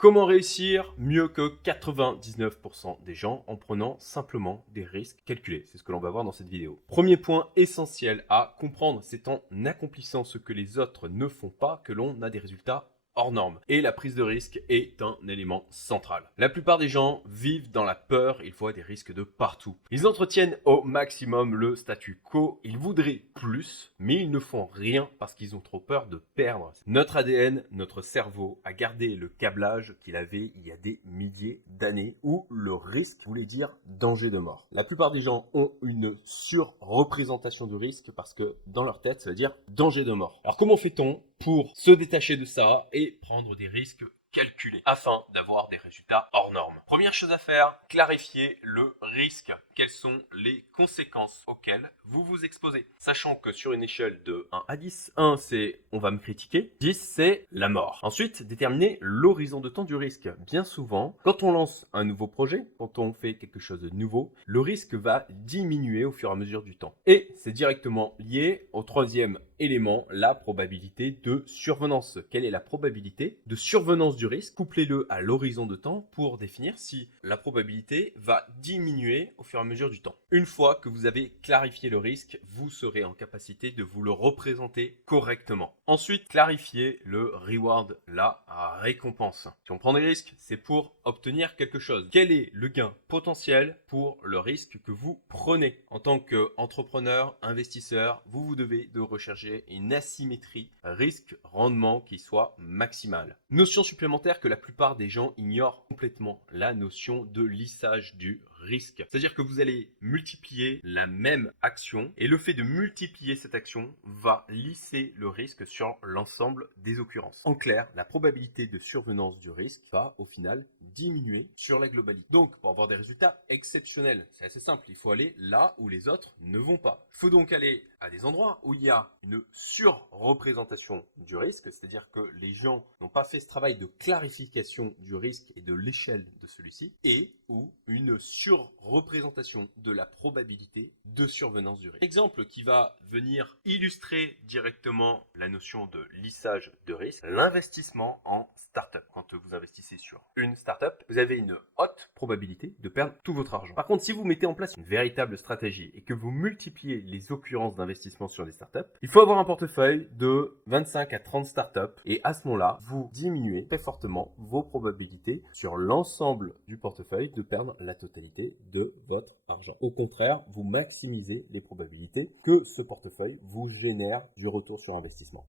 Comment réussir mieux que 99% des gens en prenant simplement des risques calculés? C'est ce que l'on va voir dans cette vidéo. Premier point essentiel à comprendre, c'est en accomplissant ce que les autres ne font pas que l'on a des résultats hors normes. Et la prise de risque est un élément central. La plupart des gens vivent dans la peur, ils voient des risques de partout. Ils entretiennent au maximum le statu quo, ils voudraient plus, mais ils ne font rien parce qu'ils ont trop peur de perdre. Notre ADN, notre cerveau, a gardé le câblage qu'il avait il y a des milliers d'années, où le risque voulait dire danger de mort. La plupart des gens ont une surreprésentation du risque parce que dans leur tête, ça veut dire danger de mort. Alors comment fait-on pour se détacher de ça et prendre des risques calculés afin d'avoir des résultats hors normes? Première chose à faire, clarifier le risque. Quelles sont les conséquences auxquelles vous vous exposez? Sachant que sur une échelle de 1 à 10, 1 c'est on va me critiquer, 10 c'est la mort. Ensuite, déterminer l'horizon de temps du risque. Bien souvent, quand on lance un nouveau projet, quand on fait quelque chose de nouveau, le risque va diminuer au fur et à mesure du temps. Et c'est directement lié au troisième élément, la probabilité de survenance. Quelle est la probabilité de survenance du risque? Couplez-le à l'horizon de temps pour définir si la probabilité va diminuer au fur et à mesure du temps. Une fois que vous avez clarifié le risque, vous serez en capacité de vous le représenter correctement. Ensuite, clarifiez le reward, la récompense. Si on prend des risques, c'est pour obtenir quelque chose. Quel est le gain potentiel pour le risque que vous prenez? En tant qu'entrepreneur, investisseur, vous devez de rechercher une asymétrie risque-rendement qui soit maximale. Notion supplémentaire que la plupart des gens ignorent complètement, la notion de lissage du risque. C'est-à-dire que vous allez multiplier la même action et le fait de multiplier cette action va lisser le risque sur l'ensemble des occurrences. En clair, la probabilité de survenance du risque va au final diminuer sur la globalité. Donc, pour avoir des résultats exceptionnels, c'est assez simple, il faut aller là où les autres ne vont pas. Il faut donc aller à des endroits où il y a une surreprésentation du risque, c'est-à-dire que les gens n'ont pas fait ce travail de clarification du risque et de l'échelle de celui-ci, et ou une surreprésentation de la probabilité de survenance du risque. Exemple qui va venir illustrer directement la notion de lissage de risque, l'investissement en startup. Quand vous investissez sur une startup, vous avez une haute probabilité de perdre tout votre argent. Par contre, si vous mettez en place une véritable stratégie et que vous multipliez les occurrences d'investissement sur des startups, il faut avoir un portefeuille de 25 à 30 startups et à ce moment-là, vous diminuez très fortement vos probabilités sur l'ensemble du portefeuille de perdre la totalité de votre argent. Au contraire, vous maximisez les probabilités que ce portefeuille vous génère du retour sur investissement.